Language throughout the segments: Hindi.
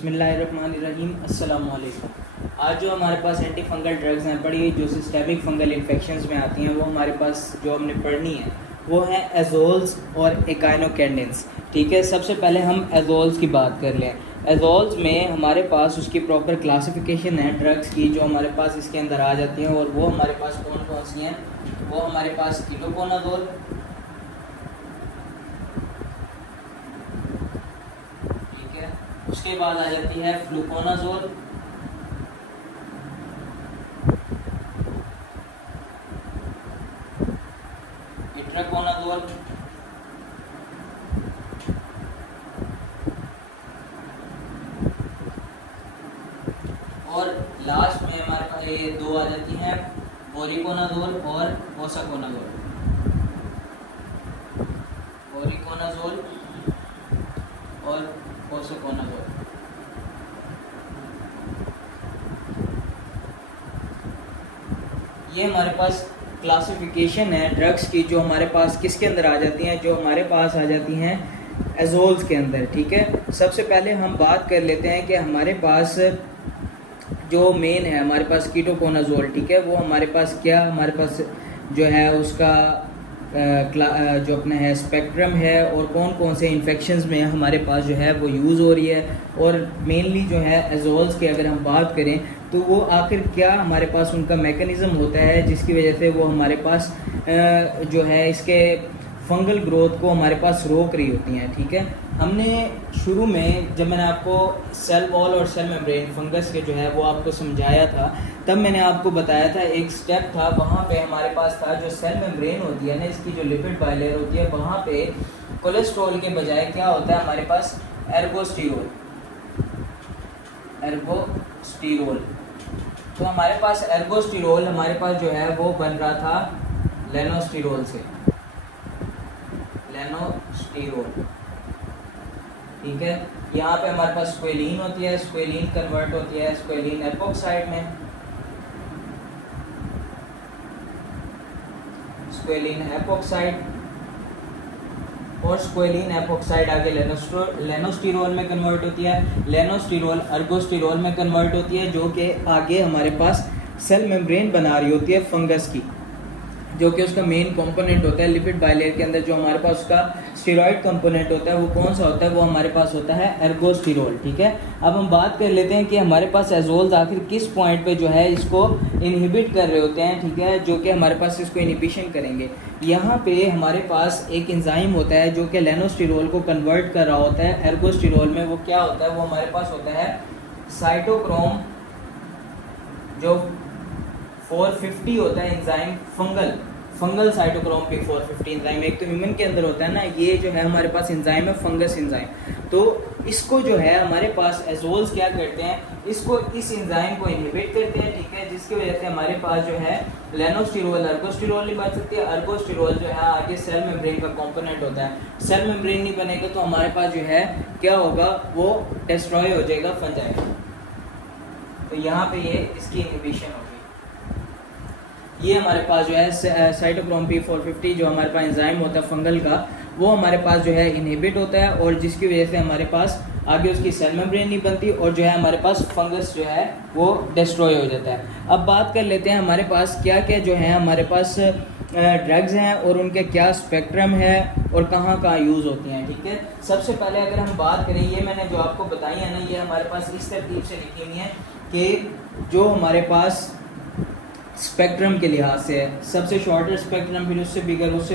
बिस्मिल्लाहिर्रहमानिर्रहीम अस्सलाम वालेकुम। आज जो हमारे पास एंटी फंगल ड्रग्स हैं पढ़ी जो सिस्टेमिक फंगल इन्फेक्शंस में आती हैं, वो हमारे पास जो हमने पढ़नी है वो हैं एजोल्स और एकाइनोकेंडिन्स। ठीक है, सबसे पहले हम एजोल्स की बात कर लें। एजोल्स में हमारे पास उसकी प्रॉपर क्लासिफिकेशन है ड्रग्स की जो हमारे पास इसके अंदर आ जाती हैं, और वो हमारे पास कौन कौन सी हैं। वो हमारे पास कीटोकोनाजोल, उसके बाद आ जाती है फ्लूकोनाजोल, इट्राकोनाजोल, और लास्ट में हमारे पास ये दो आ जाती हैं वोरिकोनाजोल और ओसाकोनाजोल। वोरिकोनाजोल और ओसाकोनाजोल। ये हमारे पास क्लासिफिकेशन है ड्रग्स की जो हमारे पास किसके अंदर आ जाती हैं, जो हमारे पास आ जाती हैं एजोल्स के अंदर। ठीक है, सबसे पहले हम बात कर लेते हैं कि हमारे पास जो मेन है हमारे पास कीटोकोनाजोल। ठीक है, वो हमारे पास क्या हमारे पास जो है उसका जो अपना है स्पेक्ट्रम है, और कौन कौन से इन्फेक्शंस में हमारे पास जो है वो यूज़ हो रही है। और मेनली जो है एजोल्स की अगर हम बात करें तो वो आखिर क्या हमारे पास उनका मैकेनिज़्म होता है जिसकी वजह से वो हमारे पास जो है इसके फंगल ग्रोथ को हमारे पास रोक रही होती हैं। ठीक है, हमने शुरू में जब मैंने आपको सेल वॉल और सेल मेम्ब्रेन फंगस के जो है वो आपको समझाया था, तब मैंने आपको बताया था एक स्टेप था वहाँ पे हमारे पास था जो सेल मेम्ब्रेन होती है ना, इसकी जो लिपिड बाइलेयर होती है, वहाँ पे कोलेस्ट्रॉल के बजाय क्या होता है हमारे पास एर्गोस्टेरोल। एर्गोस्टेरोल तो हमारे पास एर्गोस्टेरोल हमारे पास जो है वो बन रहा था लेनोस्टेरोल से। लेनोस्टेरोल, ठीक है, यहाँ पे हमारे पास स्क्वेलिन होती है, स्क्वेलिन कन्वर्ट होती है स्क्वेलिन एपोक्साइड में, स्क्वेलिन एपोक्साइड, और स्क्वेलिन एपोक्साइड आगे लेनोस्टेरोल में कन्वर्ट होती है, लेनोस्टेरोल एर्गोस्टेरोल में कन्वर्ट होती है, जो कि आगे हमारे पास सेल मेम्ब्रेन बना रही होती है फंगस की, जो कि उसका मेन कंपोनेंट होता है लिपिड बाइलेयर के अंदर। जो हमारे पास उसका स्टेरॉइड कंपोनेंट होता है वो कौन सा होता है, वो हमारे पास होता है एर्गोस्टेरोल। ठीक है, अब हम बात कर लेते हैं कि हमारे पास एजोल्स आखिर किस पॉइंट पे जो है इसको इनहिबिट कर रहे होते हैं। ठीक है, जो कि हमारे पास इसको इनहिबिशन करेंगे। यहाँ पे हमारे पास एक एंजाइम होता है जो कि लेनोस्टेरोल को कन्वर्ट कर रहा होता है एर्गोस्टेरोल में। वो क्या होता है, वो हमारे पास होता है साइटोक्रोम जो 450 होता है enzyme, fungal cytochrome P450 enzyme. एक तो ह्यूमन के अंदर होता है ना, ये जो है हमारे पास एंजाइम है फंगस एंजाइम। तो इसको जो है हमारे पास एजोल्स क्या करते हैं, इसको इस एंजाइम को इनहिबिट करते हैं। ठीक है, जिसकी वजह से हमारे पास जो है लेनोस्टेरोल एर्गोस्टेरोल नहीं बन सकती। एर्गोस्टेरोल जो है आगे सेल मेम्ब्रेन का कंपोनेंट होता है, सेल मेम्ब्रेन नहीं बनेगा तो हमारे पास जो है क्या होगा, वो डिस्ट्रॉय हो जाएगा, फन जाएगा। तो यहाँ पे ये इसकी इनहिबिशन होगी। ये हमारे पास जो है साइटोक्रोम P450 जो हमारे पास एंजाइम होता है फंगल का, वो हमारे पास जो है इनहिबिट होता है, और जिसकी वजह से हमारे पास आगे उसकी सेल मेम्ब्रेन नहीं बनती, और जो है हमारे पास फंगस जो है वो डिस्ट्रॉय हो जाता है। अब बात कर लेते हैं हमारे पास क्या क्या जो है हमारे पास ड्रग्स हैं और उनके क्या स्पेक्ट्रम है और कहाँ कहाँ यूज़ होती हैं। ठीक है, सबसे पहले अगर हम बात करें, ये मैंने जो आपको बताई है ना, ये हमारे पास इस तरतीब से लिखी हुई है कि जो हमारे पास स्पेक्ट्रम के लिहाज से है, सबसे शॉर्टर स्पेक्ट्रम, फिर उससे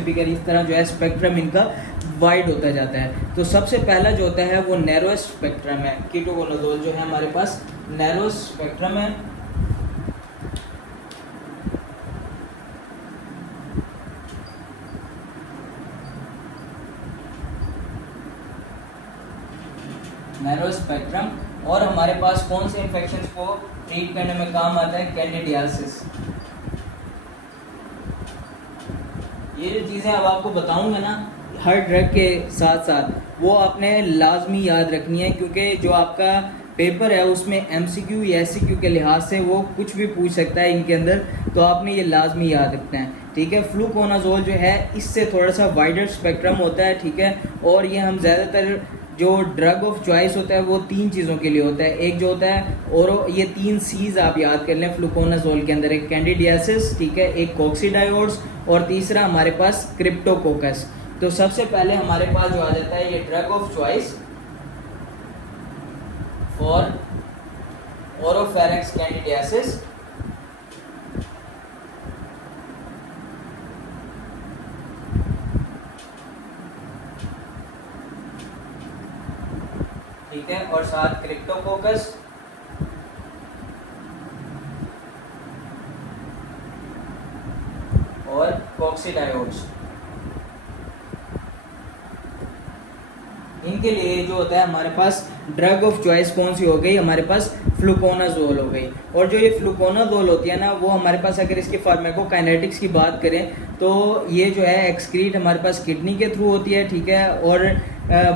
बिगर, इस तरह जो है स्पेक्ट्रम इनका वाइड होता जाता है। तो सबसे पहला जो होता है वो नैरोएस्ट स्पेक्ट्रम है। कीटोकोनाजोल जो है हमारे पास नैरोएस्ट स्पेक्ट्रम है। नैरो स्पेक्ट्रम, और हमारे पास कौन से इन्फेक्शंस को ट्रीट करने में काम आता है, कैंडिडियासिस। ये जो चीज़ें अब आपको बताऊंगा ना हर ड्रग के साथ साथ, वो आपने लाजमी याद रखनी है, क्योंकि जो आपका पेपर है उसमें MCQ या SCQ के लिहाज से वो कुछ भी पूछ सकता है इनके अंदर, तो आपने ये लाजमी याद रखना है। ठीक है, फ्लूकोनाजोल जो है इससे थोड़ा सा वाइडर स्पेक्ट्रम होता है। ठीक है, और ये हम ज़्यादातर जो ड्रग ऑफ चॉइस होता है वो 3 चीज़ों के लिए होता है। एक जो होता है, और ये 3 सीज आप याद कर लें फ्लूकोनाजोल के अंदर, एक कैंडिडियासिस, ठीक है, एक कॉक्सीडायोड्स, और तीसरा हमारे पास क्रिप्टोकोकस। तो सबसे पहले हमारे पास जो आ जाता है ये drug of choice for oropharynx candidiasis, ठीक है, और साथ क्रिप्टोकोकस और कॉक्सीडायोड्स। इनके लिए जो होता है हमारे पास ड्रग ऑफ चॉइस कौन सी हो गई, हमारे पास फ्लूकोनाजोल हो गई। और जो ये फ्लूकोनाजोल होती है ना, वो हमारे पास अगर इसकी फार्माकोकाइनेटिक्स की बात करें तो ये जो है एक्सक्रीट हमारे पास किडनी के थ्रू होती है, ठीक है। और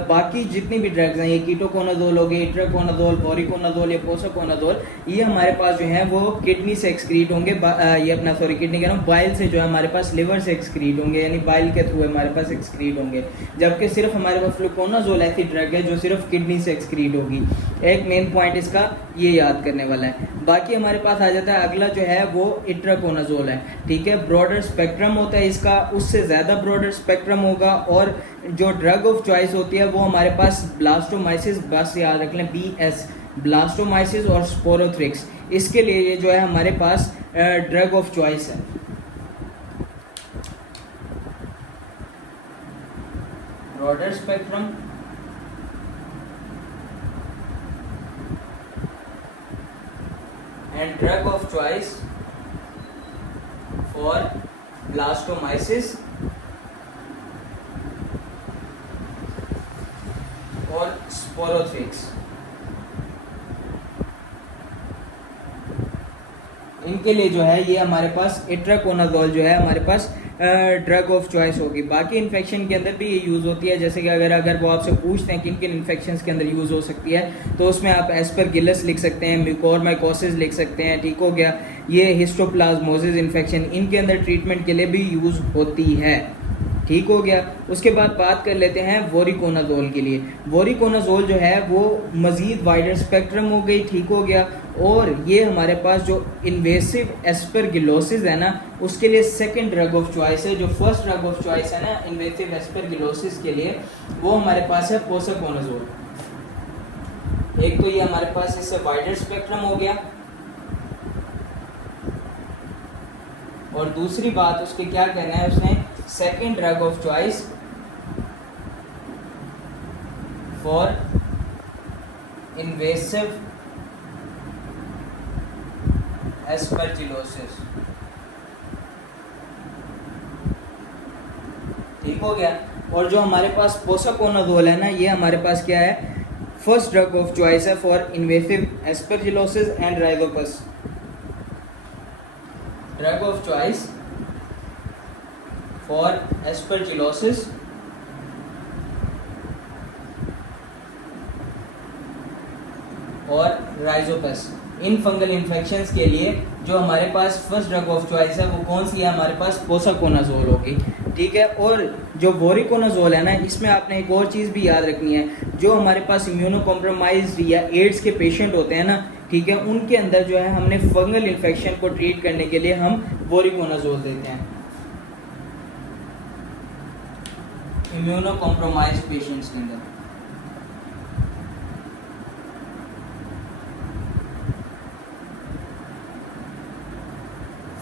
बाकी जितनी भी ड्रग्स हैं, ये कीटोकोनाजोल हो गई, इट्राकोनाजोल, बोरिकोनाजोल या पोसाकोनाजोल, ये हमारे पास जो है वो किडनी से एक्सक्रीट होंगे, ये अपना सॉरी किडनी कह रहा हूँ, बाइल से जो है हमारे पास लिवर से एक्सक्रीट होंगे, यानी बाइल के थ्रू हमारे पास एक्सक्रीट होंगे। जबकि सिर्फ हमारे पास फ्लूकोनाजोल ऐसी ड्रग है जो सिर्फ किडनी से एक्सक्रीट होगी। एक मेन पॉइंट इसका ये याद करने वाला है। बाकी हमारे पास आ जाता है अगला जो है वो इट्राकोनाजोल है, ठीक है। ब्रॉडर स्पेक्ट्रम होता है इसका, उससे ज़्यादा ब्रॉडर स्पेक्ट्रम होगा। और जो ड्रग ऑफ चॉइस होती है वो हमारे पास ब्लास्टोमाइसिस, बस याद रख लें BS, ब्लास्टोमाइसिस और स्पोरोथ्रिक्स, इसके लिए ये जो है हमारे पास ड्रग ऑफ चॉइस है। Broader spectrum and drug of choice for blastomyces और स्पोरोथ्रिक्स। इनके लिए जो है ये हमारे पास इट्राकोनाजोल जो है हमारे पास ड्रग ऑफ चॉइस होगी। बाकी इन्फेक्शन के अंदर भी ये यूज़ होती है, जैसे कि अगर वो आपसे पूछते हैं किन किन इन्फेक्शंस के अंदर यूज़ हो सकती है, तो उसमें आप एस्परगिलस लिख सकते हैं, म्यूकोरमाइकोसिस लिख सकते हैं, ठीक हो गया। ये हिस्टोप्लाज्मोसिस इन्फेक्शन, इनके अंदर ट्रीटमेंट के लिए भी यूज़ होती है, ठीक हो गया। उसके बाद बात कर लेते हैं वोरिकोनाजोल के लिए। वोरिकोनाजोल जो है वो मज़ीद वाइडर स्पेक्ट्रम हो गई, ठीक हो गया। और ये हमारे पास जो इन्वेसिव एस्परगिलोसिस है ना, उसके लिए सेकंड ड्रग ऑफ चॉइस है। जो फर्स्ट ड्रग ऑफ चॉइस है ना इन्वेसिव एस्परगिलोसिस के लिए, वो हमारे पास है पोसाकोनाजोल। एक तो ये हमारे पास इससे वाइडर स्पेक्ट्रम हो गया, और दूसरी बात उसके क्या कहना है, उसने second drug of choice for invasive aspergillosis, ठीक हो गया। और जो हमारे पास पोसाकोनाजोल है ना, ये हमारे पास क्या है, फर्स्ट ड्रग ऑफ चॉइस है for invasive aspergillosis and Rhizopus. Drug of choice for aspergillosis और राइजोपस। इन फंगल इन्फेक्शंस के लिए जो हमारे पास फर्स्ट ड्रग ऑफ चॉइस है वो कौन सी है, हमारे पास पोसाकोनाजोल होगी, ठीक है। और जो वोरिकोनाजोल है ना, इसमें आपने एक और चीज़ भी याद रखनी है, जो हमारे पास इम्यूनो कॉम्प्रोमाइज्ड या एड्स के पेशेंट होते हैं ना, ठीक है, उनके अंदर जो है हमने फंगल इन्फेक्शन को ट्रीट करने के लिए हम वोरिकोनाजोल देते हैं इम्यूनो कॉम्प्रोमाइज्ड पेशेंट्स के अंदर।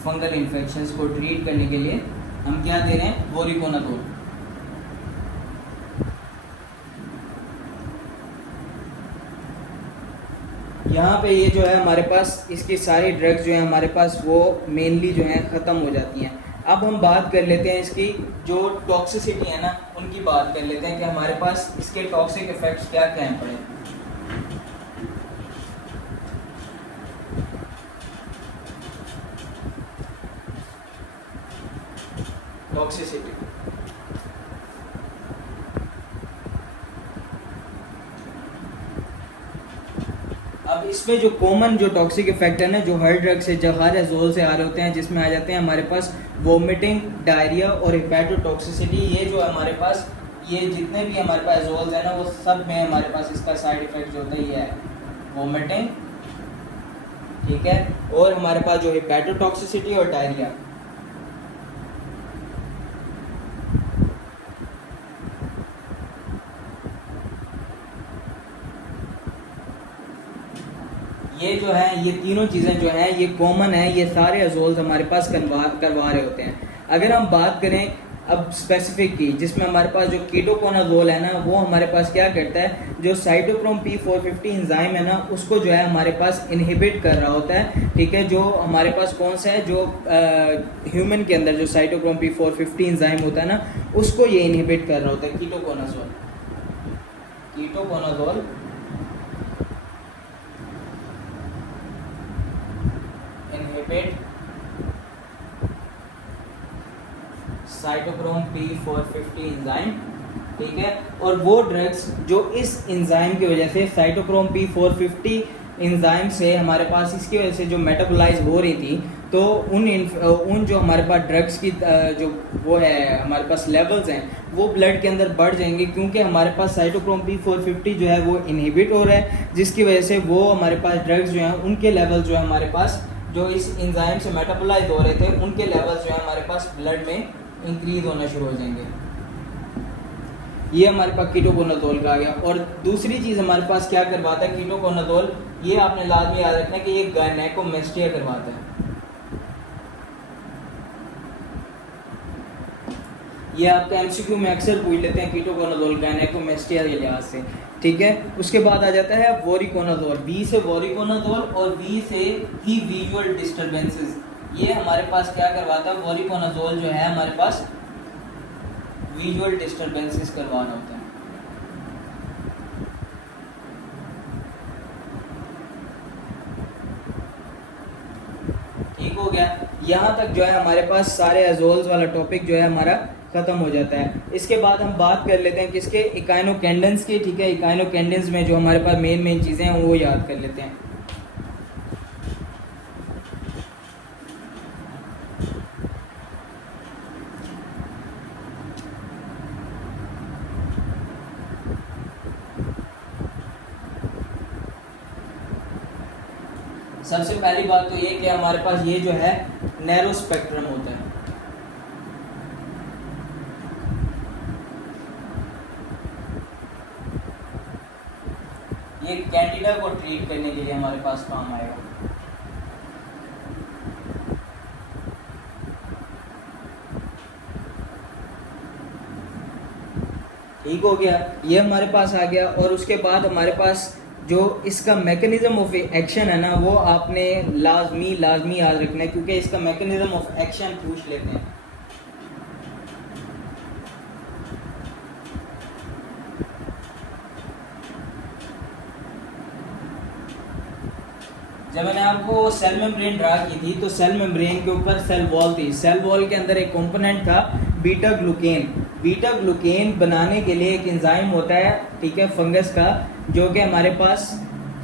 फंगल इन्फेक्शंस को ट्रीट करने के लिए हम क्या दे रहे हैं, वोरिकोनाजोल। यहाँ पे ये जो है हमारे पास इसकी सारी ड्रग्स जो है हमारे पास वो मेनली जो है ख़त्म हो जाती हैं। अब हम बात कर लेते हैं इसकी जो टॉक्सिसिटी है ना, उनकी बात कर लेते हैं कि हमारे पास इसके टॉक्सिक इफेक्ट्स क्या क्या हैं पड़े। टॉक्सिसिटी, अब इसमें जो कॉमन जो टॉक्सिक इफेक्ट है ना, जो हर ड्रग से, जो हर एजोल से आ रहे होते हैं, जिसमें आ जाते हैं हमारे पास वोमिटिंग, डायरिया और हेपेटोटॉक्सिसिटी। ये जो हमारे पास ये जितने भी हमारे पास एजोल्स हैं ना, वो सब में हमारे पास इसका साइड इफेक्ट जो होता है ये है वोमिटिंग, ठीक है, और हमारे पास जो हेपेटोटॉक्सिसिटी और डायरिया। ये जो है, ये तीनों चीज़ें जो हैं ये कॉमन है, ये सारे एजोल्स हमारे पास करवा रहे होते हैं। अगर हम बात करें अब स्पेसिफिक की, जिसमें हमारे पास जो कीटोकोनाजोल है ना, वो हमारे पास क्या करता है, जो साइटोक्रोम P450 एंजाइम है ना, उसको जो है हमारे पास इनहिबिट कर रहा होता है, ठीक है। जो हमारे पास कौन सा है, जो ह्यूमन के अंदर जो साइटोक्रोम P450 एंजाइम होता है ना, उसको ये इनहिबिट कर रहा होता है ketoconazole. Ketoconazole inhibit cytochrome P450 enzyme, ठीक है। और वो ड्रग्स जो इस एंजाइम की वजह से, साइटोक्रोम P450 एंजाइम से हमारे पास इसकी वजह से जो मेटाबोलाइज हो रही थी, तो उन जो हमारे पास ड्रग्स की जो वो है हमारे पास लेवल्स हैं, वो ब्लड के अंदर बढ़ जाएंगे, क्योंकि हमारे पास साइटोक्रोम P450 जो है वो इनहिबिट हो रहा है, जिसकी वजह से वो हमारे पास ड्रग्स जो हैं उनके लेवल जो है हमारे पास, जो इस एंजाइम से मेटाबोलाइज हो रहे थे, उनके लेवल्स जो है हमारे पास ब्लड में इंक्रीज होना शुरू हो जाएंगे। ये हमारे पास कीटोकोनाजोल का आ गया। और दूसरी चीज़ हमारे पास क्या करवाता है कीटोकोनाजोल, ये आपने लाजमी याद रखना है कि ये गायनेकोमेस्टिया करवाता है। ये आपका एमसीक्यू में अक्सर पूछ लेते हैं कीटोकोनाजोल गायनेकोमेस्टिया के लिहाज से, ठीक है। उसके बाद आ जाता है वोरिकोनाजोल, वी से वोरिकोनाजोल और वी से ही विजुअल डिस्टर्बेंसेस। ये हमारे पास क्या करवाता है, वोरिकोनाजोल जो है हमारे पास विजुअल डिस्टर्बेंसेस करवाना होता है। ठीक हो गया। यहाँ तक जो है हमारे पास सारे एजोल्स वाला टॉपिक जो है हमारा खत्म हो जाता है। इसके बाद हम बात कर लेते हैं किसके, इकाइनोकेंडेंस की, ठीक है। इकाइनोकेंडेंस में जो हमारे पास मेन चीज़ें हैं वो याद कर लेते हैं। सबसे पहली बात तो ये कि हमारे पास ये जो है नैरो स्पेक्ट्रम होता है। ये कैंडिडा को ट्रीट करने के लिए हमारे पास काम आएगा। ठीक हो गया, ये हमारे पास आ गया। और उसके बाद हमारे पास जो इसका मैकेनिज्म ऑफ एक्शन है ना, वो आपने लाजमी याद रखना है, क्योंकि इसका मैकेनिज्म ऑफ एक्शन पूछ लेते हैं। जब मैंने आपको सेल मेम्ब्रेन ड्रा की थी, तो सेल मेम्ब्रेन के ऊपर सेल वॉल थी। सेल वॉल के अंदर एक कंपोनेंट था बीटा ग्लूकेन। बीटा ग्लूकेन बनाने के लिए एक एंजाइम होता है, ठीक है, फंगस का, जो कि हमारे पास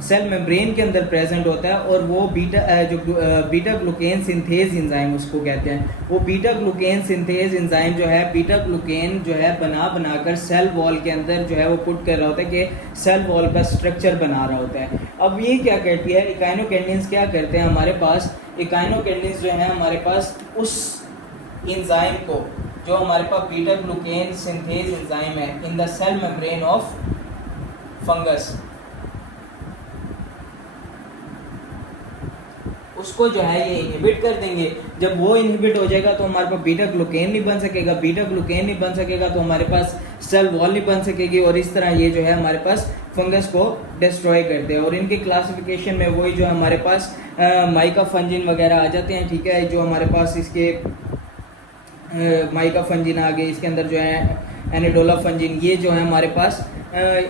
सेल मेम्ब्रेन के अंदर प्रेजेंट होता है। और वो बीटा ग्लूकेन सिंथेज एंजाइम उसको कहते हैं। वो बीटा ग्लूकेन सिंथेज एंजाइम जो है, बीटा ग्लूकेन जो है बनाकर सेल वॉल के अंदर जो है वो पुट कर रहा होता है, कि सेल वॉल का स्ट्रक्चर बना रहा होता है। अब ये क्या कहती है, इकाइनोकेंडिन्स क्या करते हैं हमारे पास, इकाइनोकेंडिन्स जो है हमारे पास उस एंजाइम को, जो हमारे पास बीटा ग्लूकेन सिंथेज एंजाइम है in the cell membrane of fungus, उसको जो है ये इनहिबिट कर देंगे। जब वो इनहिबिट हो जाएगा तो हमारे पास बीटा ग्लूकेन नहीं बन सकेगा। बीटा ग्लूकेन नहीं बन सकेगा तो हमारे पास सेल वॉल नहीं बन सकेगी, और इस तरह ये जो है हमारे पास फंगस को डिस्ट्रॉय करते हैं। और इनके क्लासिफिकेशन में वही जो हमारे पास माइका फंजिन वगैरह आ जाते हैं, ठीक है। जो हमारे पास इसके माइका फंजिन आ गए, इसके अंदर जो है एनिडोला फंजिन, ये जो है हमारे पास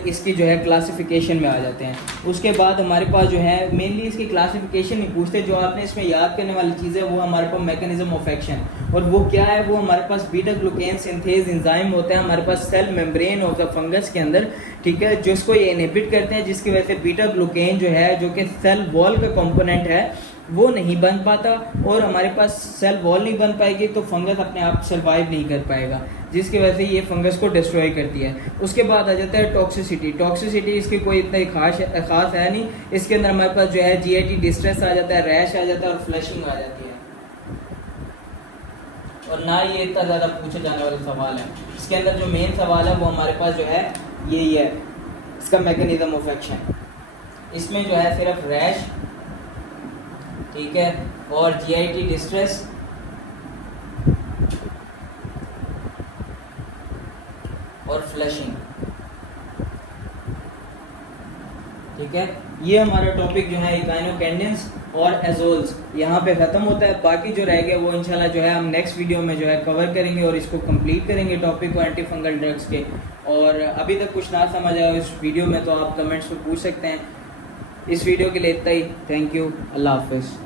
इसकी जो है क्लासिफिकेशन में आ जाते हैं। उसके बाद हमारे पास जो है मेनली इसकी क्लासिफिकेशन नहीं पूछते, जो आपने इसमें याद करने वाली चीज़ है वो हमारे पास मैकेनिज्म ऑफ एक्शन, और वो क्या है, वो हमारे पास बीटा ग्लूकेन सिंथेज एंजाइम होता है हमारे पास cell membrane of the fungus के अंदर, ठीक है, जिसको ये इनहिबिट करते हैं, जिसकी वजह से बीटा ग्लूकेन जो है, जो कि सेल वॉल का कंपोनेंट है, वो नहीं बन पाता और हमारे पास सेल वॉल नहीं बन पाएगी, तो फंगस अपने आप सर्वाइव नहीं कर पाएगा, जिसकी वजह से ये फंगस को डिस्ट्रॉय करती है। उसके बाद आ जाता है टॉक्सिसिटी। टॉक्सिसिटी इसकी कोई इतना खास है नहीं। इसके अंदर हमारे पास जो है GIT डिस्ट्रेस आ जाता है, रैश आ जाता है और फ्लशिंग आ जाती है। और ना ये इतना ज़्यादा पूछे जाने वाला सवाल है। इसके अंदर जो मेन सवाल है वो हमारे पास जो है यही है, इसका मैकेनिज्म ऑफ एक्शन। इसमें जो है सिर्फ रैश, ठीक है, और GIT डिस्ट्रेस और फ्लशिंग, ठीक है। ये हमारा टॉपिक जो है इकाइनोकैंडियंस और एजोल्स यहाँ पे ख़त्म होता है। बाकी जो रह गया वो इंशाल्लाह जो है हम नेक्स्ट वीडियो में जो है कवर करेंगे और इसको कंप्लीट करेंगे टॉपिक को एंटी फंगल ड्रग्स के। और अभी तक कुछ ना समझ आया इस वीडियो में तो आप कमेंट्स में पूछ सकते हैं। इस वीडियो के लिए इतना ही। Thank you. अल्लाह हाफिज़।